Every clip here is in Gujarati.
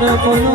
Oh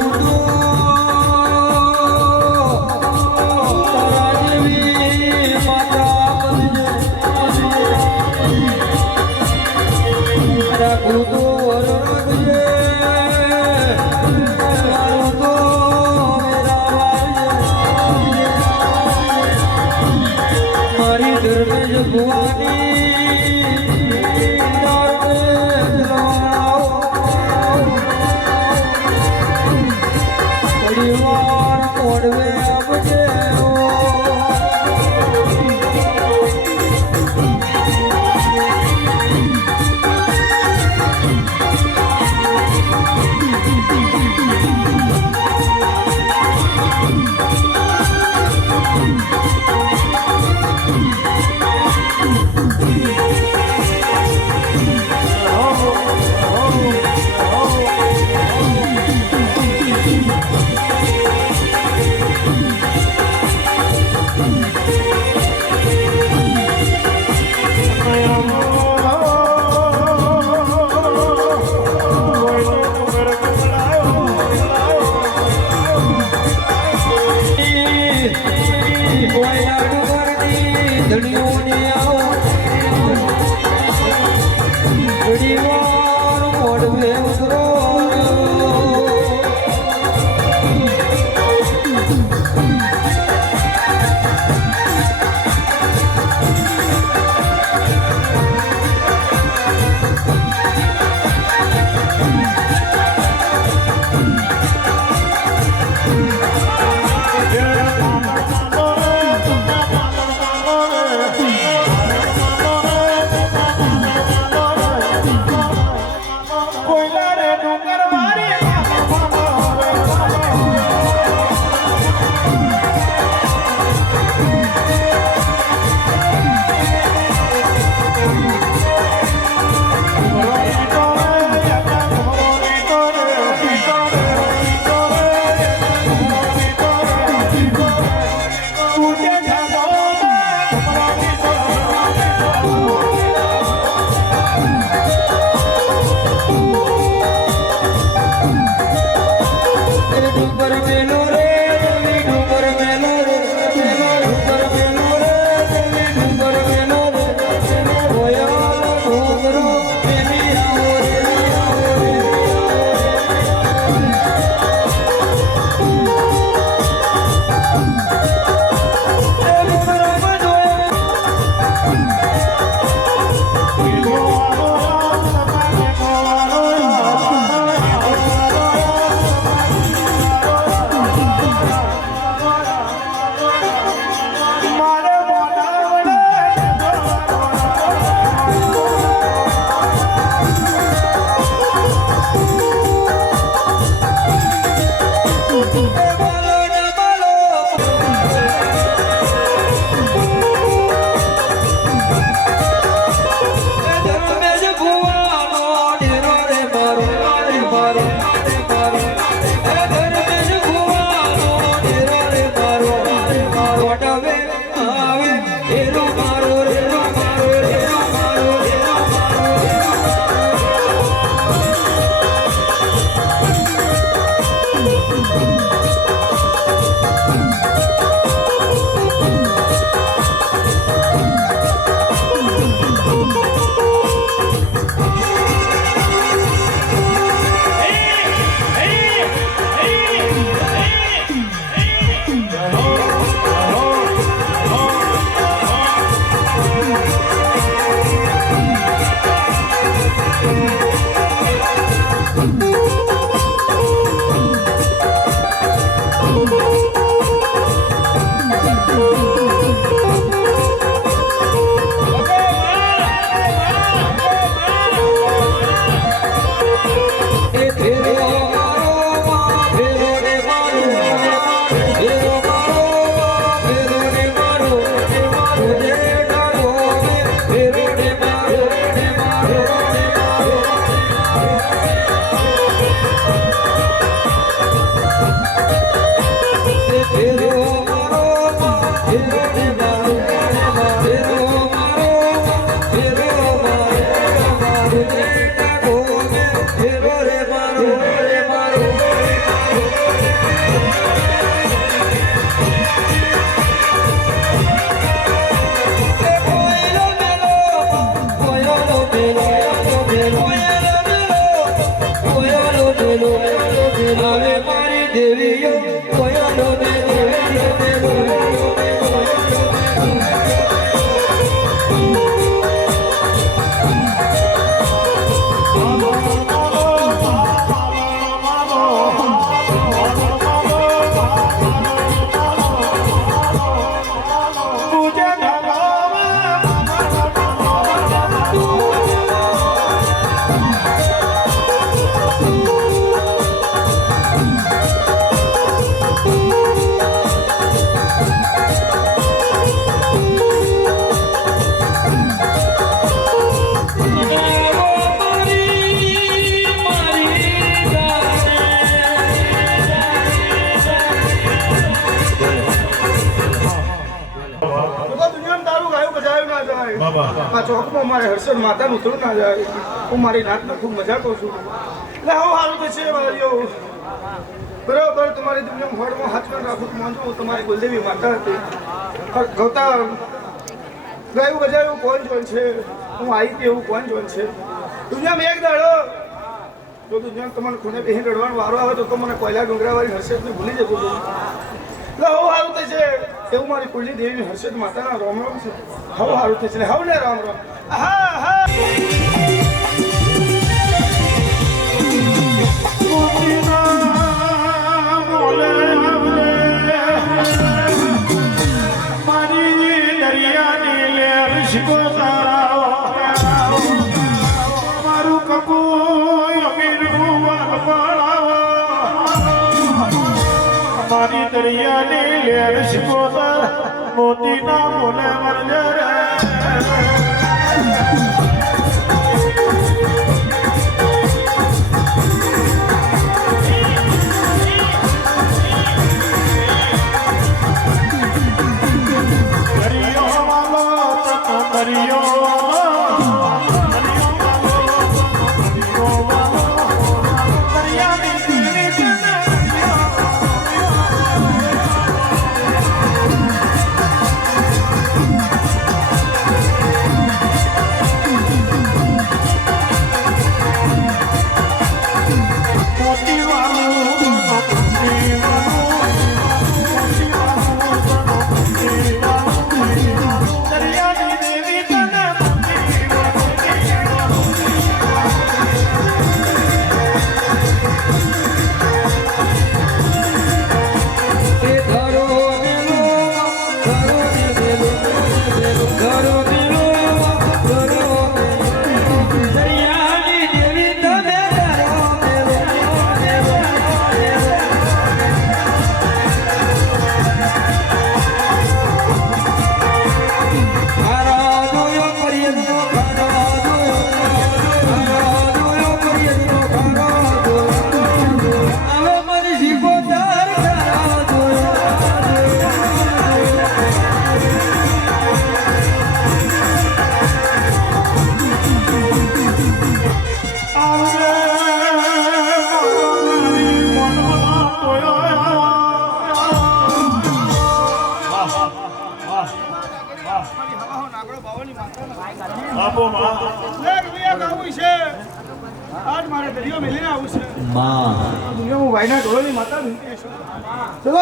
ના જાય આ ચોકમાં મારે હર્ષદ માતાનું ઉતરું ના જાય હું મારી નાતને ખૂબ મજા કરું છું એટલે હું સારું થશે વાલીઓ બરાબર તમારી દુનિયામાં હોડમાં હાથમાં રાખું માનજો હું તમારી કુલદેવી માતા હતી ગૌતા ગાયું બજાયું કોણ જોન છે હું આવી હતી એવું કોણ જોન છે દુનિયામાં એક દાડો જો દુનિયામાં તમારે ખૂને બેહીને રડવાનો વારો આવે તો મને કોયલા ડુંગરાવાળી હર્ષદને ભૂલી જતો હતો એટલે હવે સારું થશે એવું મારી કુળની દેવી હર્ષદ માતાના રામ રામ છે હવે સારું થશે હવે ને રામ રામ હા હા દરિયાની લેર શિકોતર મોતીના મોને મરજર દરિયો વાલો તો દરિયો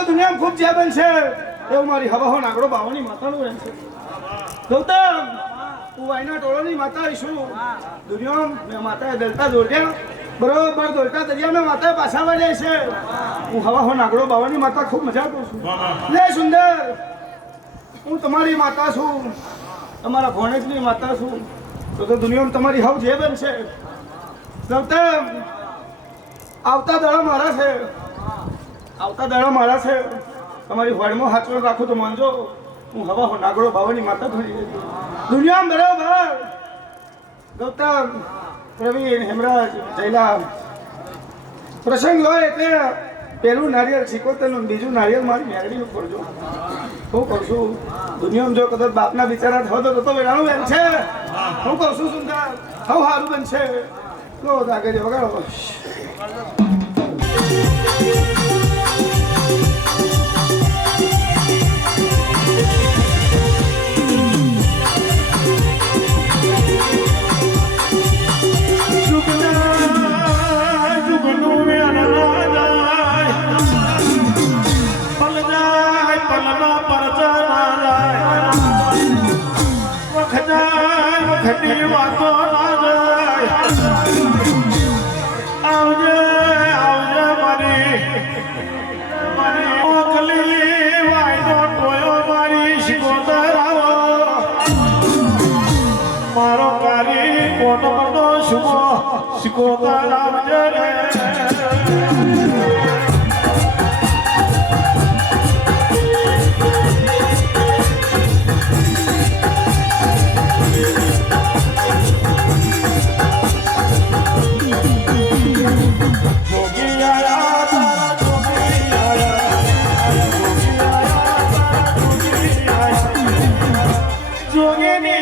દુનિયામાં ખૂબ જે બનશે એવું મારી હવાહો નાગડો બાવાની માતાનું રહેશે ગૌતમ હું વાયના ટોળોની માતા છું દુનિયામાં માતાએ દલતા દોડ્યા બરોબર દોડતા દરિયામાં માતાએ પાછા વળ્યા છે હું હવાહો નાગડો બાવાની માતા ખૂબ મજા કરું છું લે સુંદર હું તમારી માતા છું તમારા ભોણેજની માતા છું તો દુનિયામાં તમારી હવ જે બનશે ગૌતમ આવતા દાડા મારા છે આવતા દાડા મારા છે તમારી હોડમાં હાચવો રાખું તો માનજો હું હવા નાગડો બાવાની માતા ધોરી દુનિયામાં બરાબર ગૌતમ પ્રવીણ હેમરાજ જયલાલ પ્રસંગ હોય એટલે પહેલું નારિયેળ સિકોતરનું બીજું નારિયેળ મારી મેળવીનું કરજો હું કહું છું દુનિયામાં જો કદાચ બાપના બિચારા થયો તો વેળાનું બેન છે હું કહું છું સુંદર હવ સારું બનશે લો આગળ વગાડો જોગીની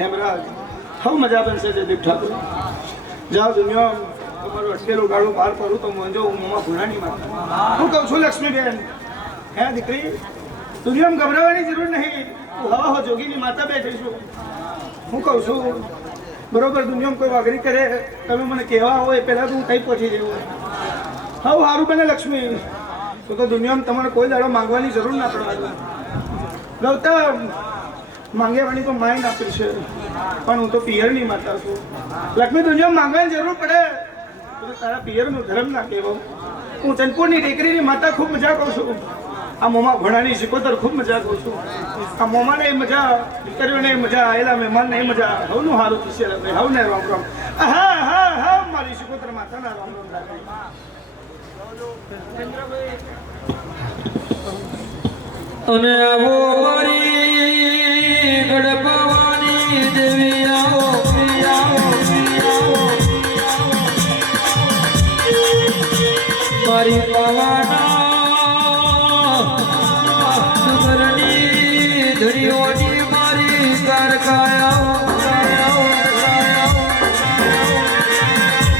હેમરાજ હવે મજા બનશે જયદીપ ઠાકોર જાઓ દુનિયા તમારું અટકેલું ગાળું પાર કરું તો મોંજો મોમાં ભૂણાની માતા હું કહું છું લક્ષ્મીબેન હે દીકરી દુનિયામાં ગભરાવાની જરૂર નહીં હા હો જોગીની માતા બેઠી છું હું કહું છું બરોબર દુનિયામાં કોઈ વાગરી કરે તમે મને કહેવા હોય પહેલાં તો હું કંઈ પહોંચી જવું હા સારું બને લક્ષ્મી તો દુનિયામાં તમારે કોઈ દાડો માંગવાની જરૂર ના પડવા ગૌતમ માંગેવાની તો માઇન્ડ આપી છે પણ હું તો પિયરની માતા છું લક્ષ્મી દુનિયામાં માંગવાની જરૂર પડે તો તારા પિયરનો ધર્મ ના કહેવો હું ચંદપુરની ટેકરીની માતા ખૂબ મજા કહું છું આ મોમાં ઘોડાની શિકોતર ખૂબ મજા કહું છું આ મોમાને મજા દીકરીઓને મજા આવેલા મહેમાનને મજા હવનું સારું થશે હવને રામ રામ હા હા હા મારી શિકોતર માતાના રામ રામ અને આવો મારી ગણપવાની દેવી આવો મારી પાવાના સુમરની ધડીઓની મારી કારકાયા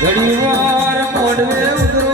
ઘણી વાર મોઢવે ઉતરો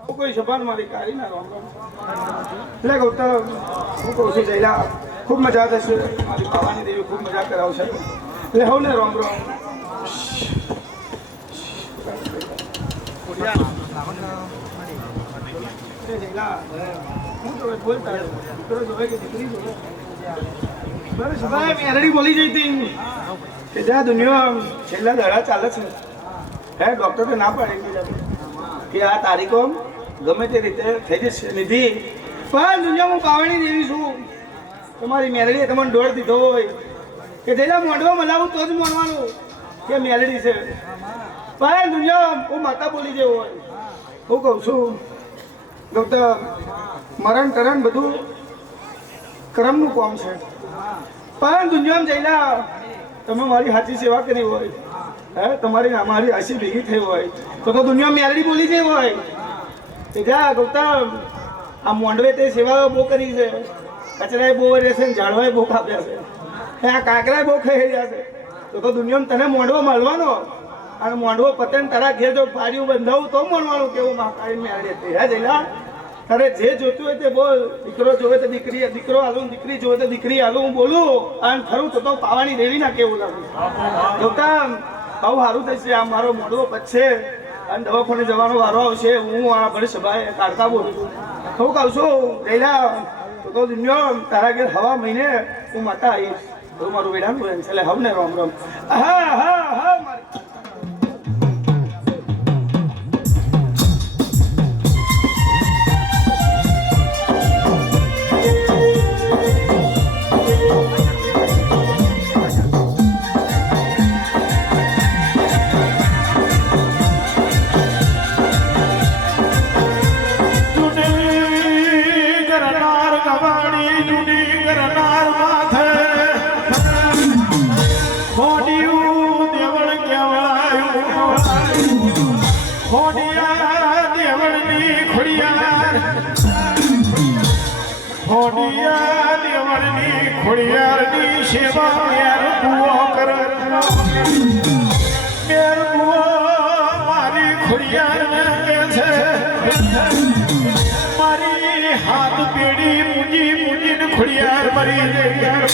હું કોઈ સભાન મારી કાઢી ના રોમ રોમ એટલે ગૌતમ હું કહું છું જયલા ખૂબ મજા થશે મારી બાવાની દેવી ખૂબ મજા કરાવશે એટલે હવ ને રોમ રોમ જયલા હું તો બોલતા દીકરો જોવે કે દીકરી જોવે બસ ભાઈ મેરડી બોલી જઈ હતી કે જ્યાં દુનિયા છેલ્લા દડા ચાલે છે હે ડૉક્ટરે ના પાડી કે આ તારીખો ગમે તે રીતે થઈ જશે નિધિ પણ દુનિયામાં પાવણી દેવી છું તમારી મેરડીએ તમને દોડ દીધો હોય કે જેલા મોઢવા મલાવું તો જ મોનવાનું કે મેરડી છે પણ દુનિયા હું માતા બોલી જેવો હોય હું કહું છું ગૌતમ મરણ ટરણ બધું કર્મનું કામ છે પણ દુનિયામાં જઈલા તમે મારી સાચી સેવા કરી હોય હે તમારી અમારી હસી ભેગી થઈ હોય તો દુનિયા મેરડી બોલી જઈ હોય જા ગૌતમ આ મોંડવે તે સેવાઓ બહુ કરી છે કચરાએ બહુ રહેશે ને ઝાડવાએ બહુ કાપ્યા છે આ કાંકરાએ બહુ ખાઈ રહ્યા છે તો દુનિયામાં તને મોંડવો મળવાનો અને મોંડવો પતે ને તારા ઘેર જો પાડ્યું બંધાવું તો મળવાનું કેવું મહાકાળી મેરડી હતી હે જઈલા તારે જે જોતું હોય તે બોલ દીકરો જોવે તો દીકરી દીકરો હાલું દીકરી જોવે તો દીકરી હાલું હું બોલું અને ખરું તો પાવાની દેવી ના કેવું લાગુ ગૌતમ બહુ સારું થશે આ મારો મોઢવો પચશે અને દવાખાને જવાનો વારો આવશે હું આ ભરી સભાએ કાઢતા બોલું છું હું કહું છું ગયેલા તો દુનિયા તારા ઘેર હવા મહિને હું માતા આવીશ તો મારું વેડાનું છે એટલે હવ ને રોમ રોમ હા હા હા મારી ખોડિયારની સેવા મેર બુઓ કર મેર બુઓ મારી ખોડિયાર કે છે મારી હાથ પેડી મુજી મુજીને ખોડિયાર મરી યાર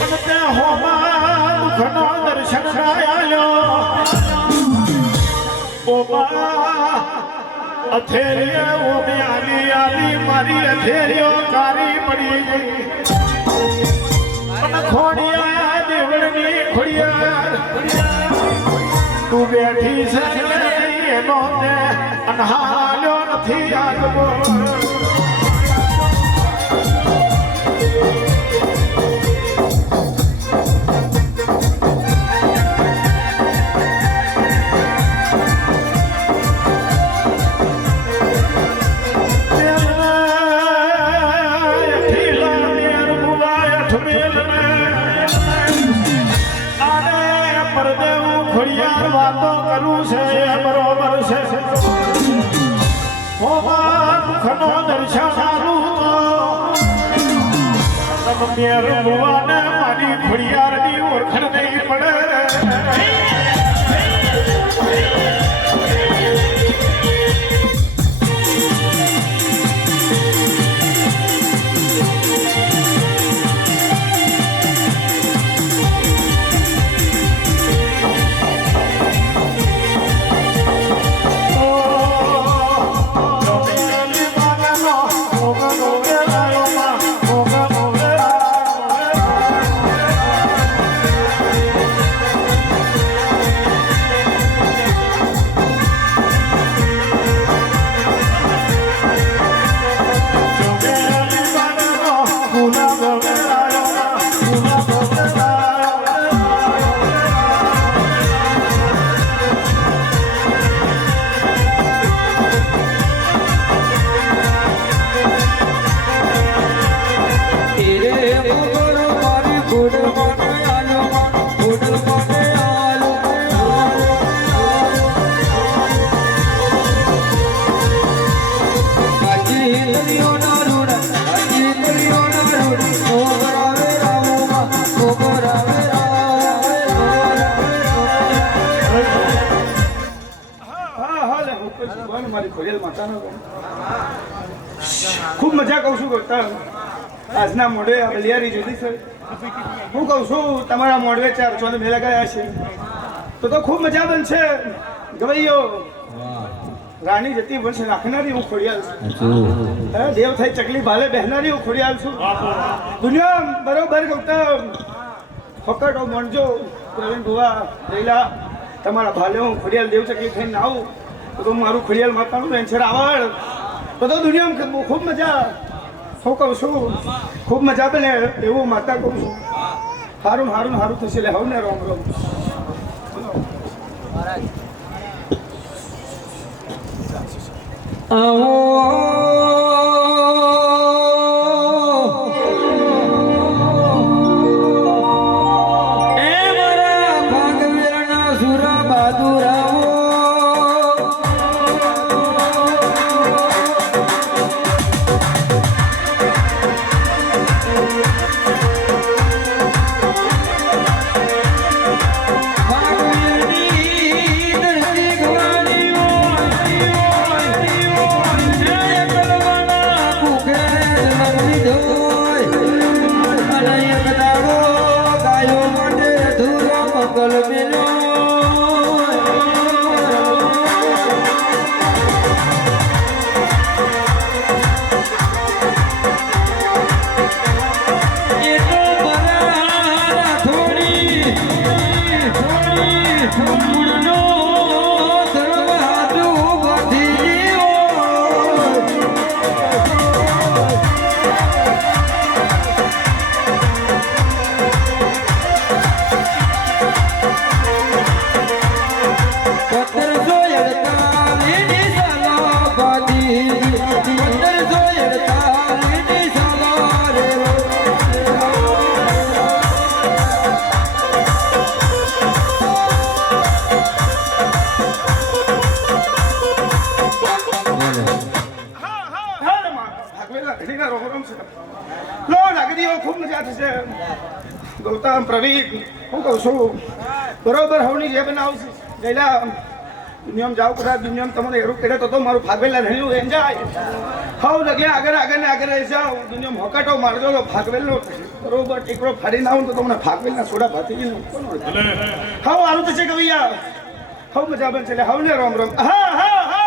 અને તે હોમા મુખનો દર્શન આયો ઓબા અથેરિયા ઓમે આલી આલી મારી અથેરિયો કારી પડી ગઈ ખોડિયા દેવળની ખોડિયાર તું બેઠી છે એનો ને અનહાલ્યો નથી આગવો વાતો કરું છે બરોબર છે હોમા મુખનો દર્શન આલું તો મેર ભુવાને મારી ખોડિયારની ઓળખણ નહીં પડે ખોડિયાર માતાનો ખૂબ મજા કહું છું કરતા આજના મોઢે આ બલિયારી જુદી છે હું કહું છું તમારા મોઢવે 4 ચોલ મેલા ગયા છે તો ખૂબ મજા બનશે ગવૈયો રાણી જતી બનશે નાખનારી હું ખોડિયાર છું દેવ થઈ ચકલી ભાલે બહેનારી હું ખોડિયાર છું દુનિયા બરોબર ગૌતમ ફકડો મણજો પ્રવીણ બુવા જયલા તમારા ભાલે હું ખોડિયાર દેવ ચકલી થઈને આવું તો મારું ખોડિયાર માતાનું વેન્ચર આવડ તો દુનિયામાં ખૂબ મજા હું કહું છું ખૂબ મજા બને એવું માતા કહું છું સારું સારું સારું થશે લે હવે ને રોમ રોમ ખૂબ મજા થશે ગૌતમ પ્રવીણ હું કહું છું બરોબર હવની જે બનાવશે ગયેલા દુનિયામાં જાવ કદાચ દુનિયામાં તમને એરું કેડે તો મારું ભાગવેલા રહ્યું એન્જોય હવ લગે આગળ આગળ ને આગળ જાઓ દુનિયામાં હોકાટો મારજો તો ભાગવેલનો બરોબર ટીકડો ફાડીને આવું તો તમને ભાગવેલના સોડા ભાતી ગયું હવ આવું તો છે કવિયા હવ મજા બનશે એટલે હવ ને રોમ રોમ હા હા હા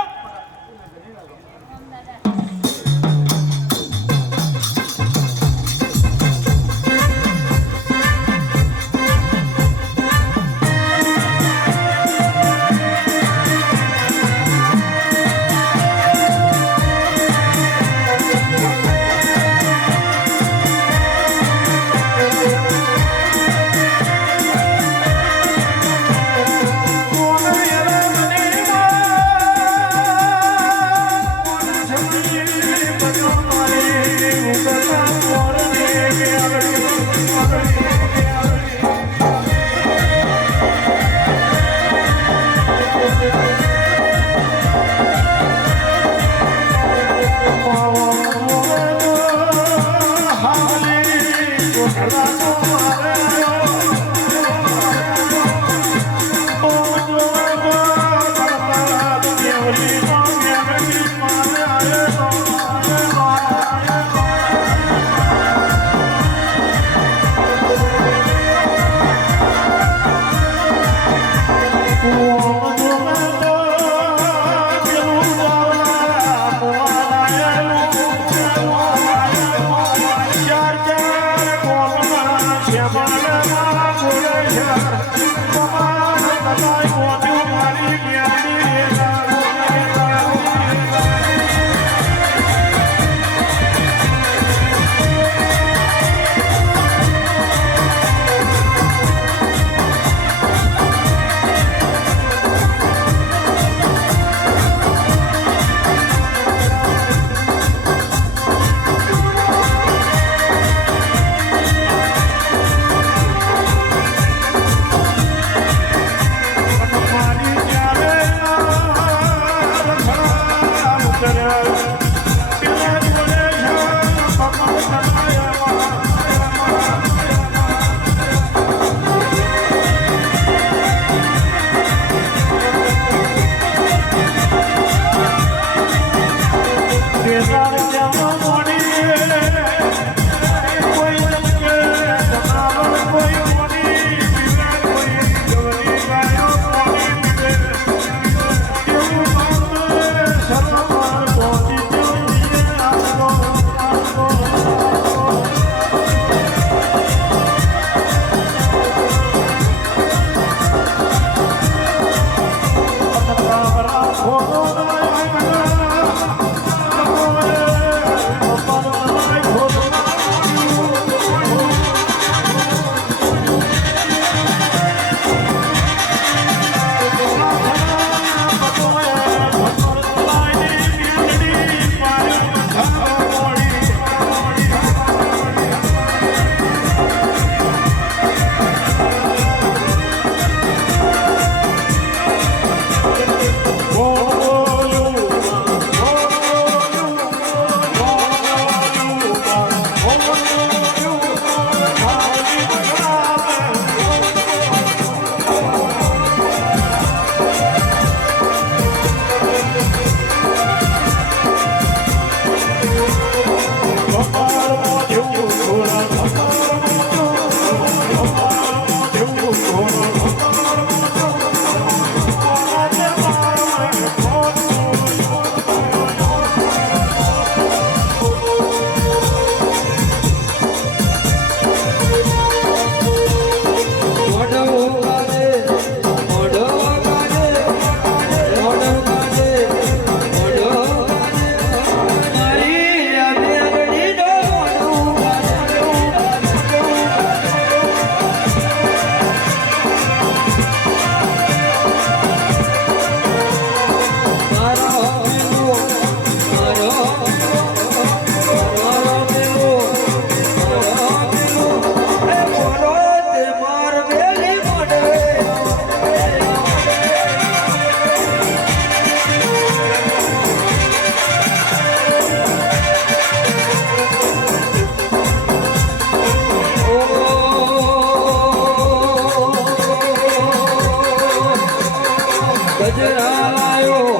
ગજરા લાયો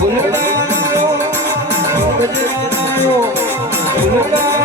ફૂલડા લાયો ગજરા લાયો ફૂલડા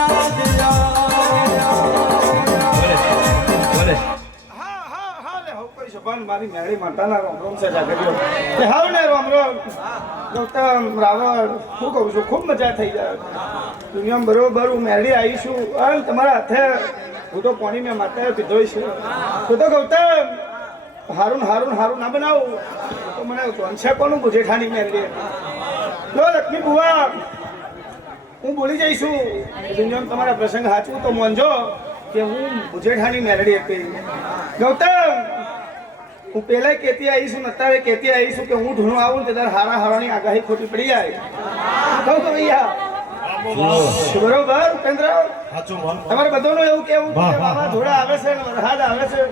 ના જબાન મારી મેળી માતાના રોમ રોમ સજા કર્યો તે હાવ ને રોમ રોમ ગૌતમ રાવણ હું કહું છું ખૂબ મજા થઈ જાય દુનિયામાં બરોબર હું મેળી આવીશું અને તમારા હાથે હું તો પાણી મેં માતાએ પીધો છે તો ગૌતમ હારું હારું હારું ના બનાવું તો મને છે કોનું બુજેઠાની મેળી લો લક્ષ્મી બુવા હું બોલી જઈશું દુનિયામાં તમારા પ્રસંગ સાચું તો માનજો કે હું બુજેઠાની મેલડી આપી ગૌતમ હું પહેલા કહેતી આવીશું ને અત્યારે કહેતી આવીશું કે હું ઢૂંઢું આવું ને ત્યારે હારા હારાની આગાહી ખોટી પડી જાય કહું તો ભૈયા બરોબર ઉપેન્દ્ર તમારે બધાનું એવું કેવું કે બાબા જોડા આવે છે ને વરસાદ આવે છે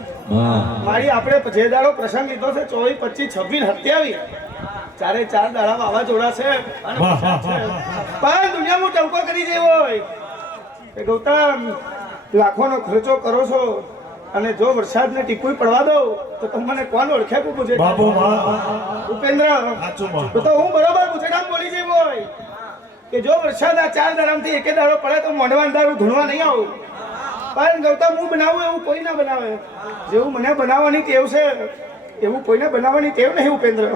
મારી આપણે જે દાડો પ્રસંગ લીધો છે 24, 25, 26, 27 ચારે ચાર દાડા વાવાઝોડા છે અને પણ દુનિયામાં ટંકો કરી જેવો હોય કે ગૌતમ લાખોનો ખર્ચો કરો છો અને જો વરસાદને ટીપું પડવા દો તો તમને કોણ ઓળખે કો પૂછે ઉપેન્દ્ર તો હું બરોબર પૂછેડામ બોલી જેવો હોય કે જો વરસાદ આ 4 દાડામાંથી એકે દાડો પડે તો મોઢવાન દાડું ધૂણવા નહીં આવું પણ ગૌતમ હું બનાવું એવું કોઈ ના બનાવે જેવું મને બનાવવાની ટેવ છે એવું કોઈને બનાવવાની ટેવ નહીં ઉપેન્દ્ર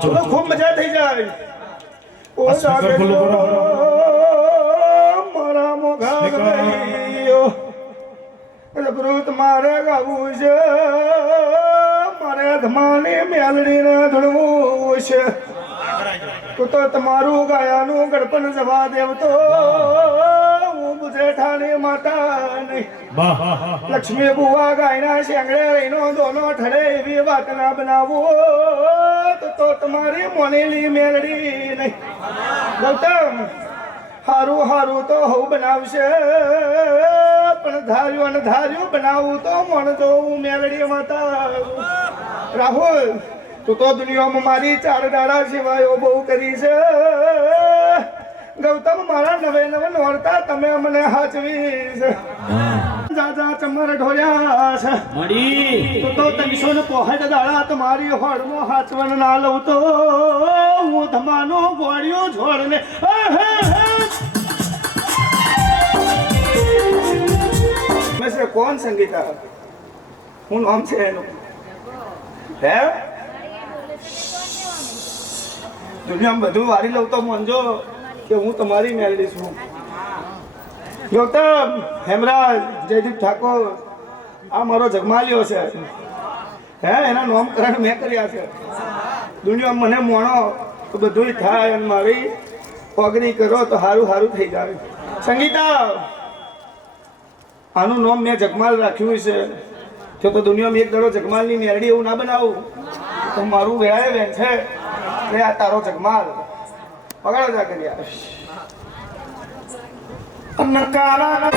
ચલો ખૂબ મજા થઈ જાય ઓ મારા મોઘા ગયો રબરૂત મારે ગાવું છે મારે ધમાની મેલડીને ધૂળવું છે તો તમારું ગાયાનું ગડપણ જવા દેવ તો હું બુજેઠાની માતા નહીં લક્ષ્મી બુવા ગાયના શેંગડે રહીનો દોનો ઠડે એવી વાત ના બનાવો તો તમારી મોનેલી મેલડી નહીં ગૌતમ હારું હારું તો હું બનાવશે પણ ધાર્યું અને ધાર્યું બનાવું તો મન તો હું મેલડી માતા રાહુલ તું તો દુનિયામાં મારી 4 દાડા સિવાય બહુ કરી છે ગૌતમ મારા નવે નોરતા તમે મને હાચવી છે જાજા ચમર ઢોળ્યા છે મડી તો 365 દાડા તમારી હોડમાં હાચવન ના લઉં તો હું ધમાનો ગોળ્યો છોડને મેં કોણ સંગીતા હું નામ છે એનું હે દુનિયામાં બધું વારી લઉં તો માનજો કે હું તમારી મેલડી છું ગૌતમ હેમરાજ જયદીપ ઠાકોર આ મારો જગમાલ્યો છે હે એના નામકરણ મેં કર્યા છે દુનિયામાં મને મોણો તો બધું થાય અને મારી પગની કરો તો સારું સારું થઈ જાય સંગીતા આનું નામ મેં જગમાલ રાખ્યું છે તો દુનિયામાં એક દાડો જગમાલની મેરડી એવું ના બનાવું તો મારું વેળાએ વેન છે એ આ તારો જગમાલ પગાડો જા કર્યા અનકારા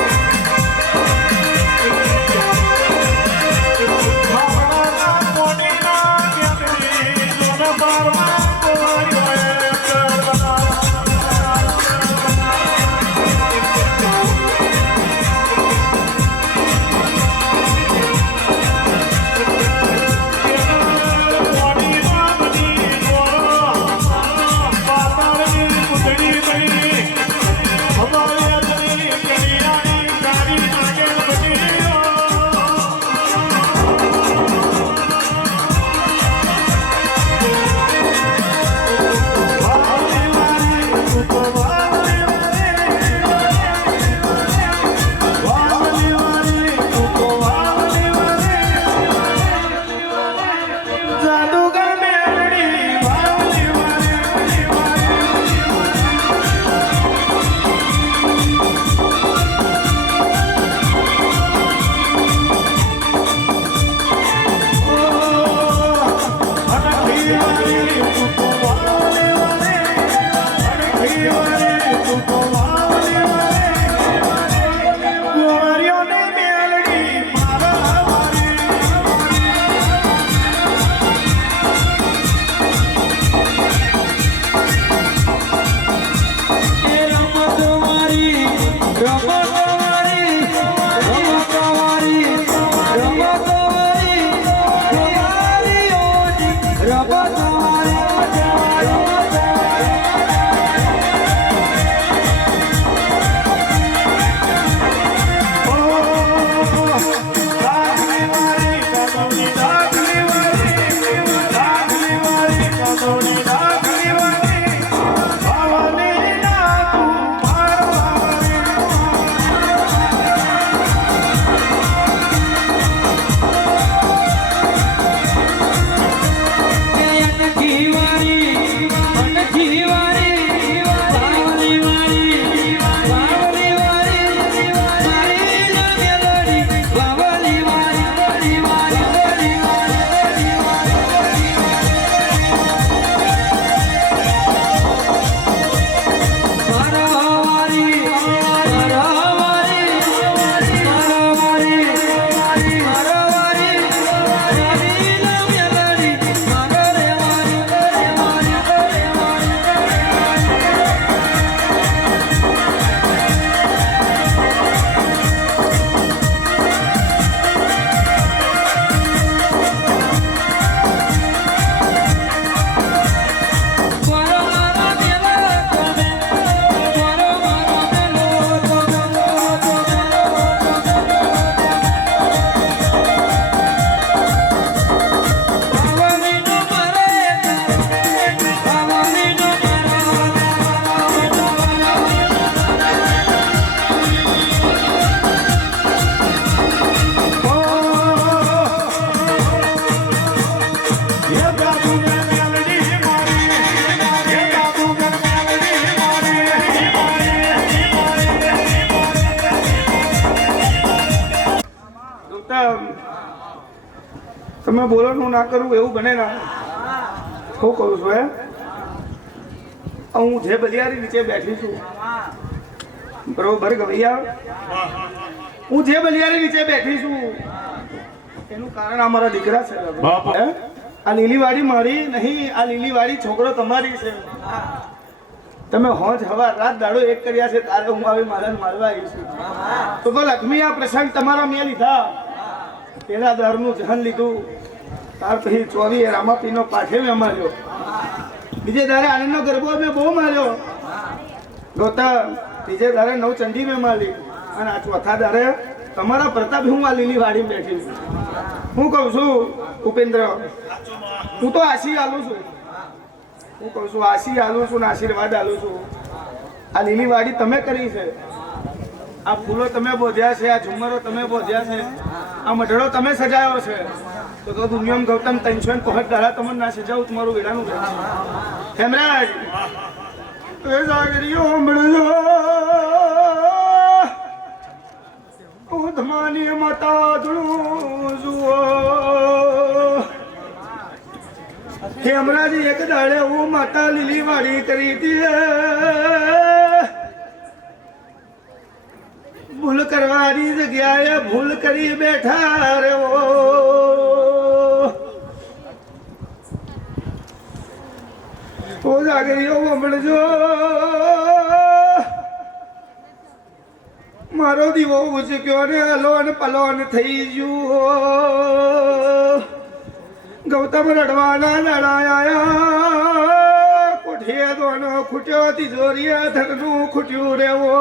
તમે બોલવાનું ના કરવું એવું બને ના. શું કહું છું હે? હું જે બલિયારી નીચે બેઠી છું બરોબર ગવૈયા, હું જે બલિયારી નીચે બેઠી છું એનું કારણ આ મારા દીકરા છે. હે? આ લીલીવાડી મારી નહીં, આ લીલીવાડી છોકરો તમારી છે. તમે હોજ હવા રાત દાડો એક કર્યા છે, તારે હું આવી મારાને મારવા આવી છું. તો લક્ષ્મી આ પ્રસંગ તમારા મેં લીધા, પેલા દારૂનું જહન લીધું, ત્યાર પછી 24 રામાપીનો પાઠે મેં માર્યો, બીજે દારે આનંદનો ગરબો મેં બહુ માર્યો ગૌતમ, ત્રીજે દારે નવચંડી મેં મારી, અને આ ચોથા દારે તમારા પ્રતાપ હું આ લીલી વાડી બેઠી છું. હું કહું છું ઉપેન્દ્ર, હું તો આશી આલું છું, હું કહું છું આશી આલું છું ને આશીર્વાદ આલું છું. આ લીલી વાડી તમે કરી છે, આ ફૂલો તમે બોધ્યા છે, આ ઝુમ્મરો તમે બોધ્યા છે, આ મઢડો તમે સજાયો છે. તો દુનિયામાં ગૌતમ 365 દાડા તમને ના સજાવું તમારું વેડાનું છે. હેમરાજ એ જાગરીઓ મળજો, ઉધમાની માતા ધૂળું જુઓ. હેમરાજી એક દાડે હું માતા લીલી વાડી કરી હતી, ભૂલ કરવાની જગ્યાએ ભૂલ કરી બેઠા રે. ઓ જાગરીઓ મળજો, મારો દીવો ઉચક્યો ને અલોન પલોન થઈ ગયું. ગૌતમ રડવાના લડાયા, કોઠીએ દોનો ખૂટ્યો, તિજોરીએ ધનનું ખૂટ્યું રેવો.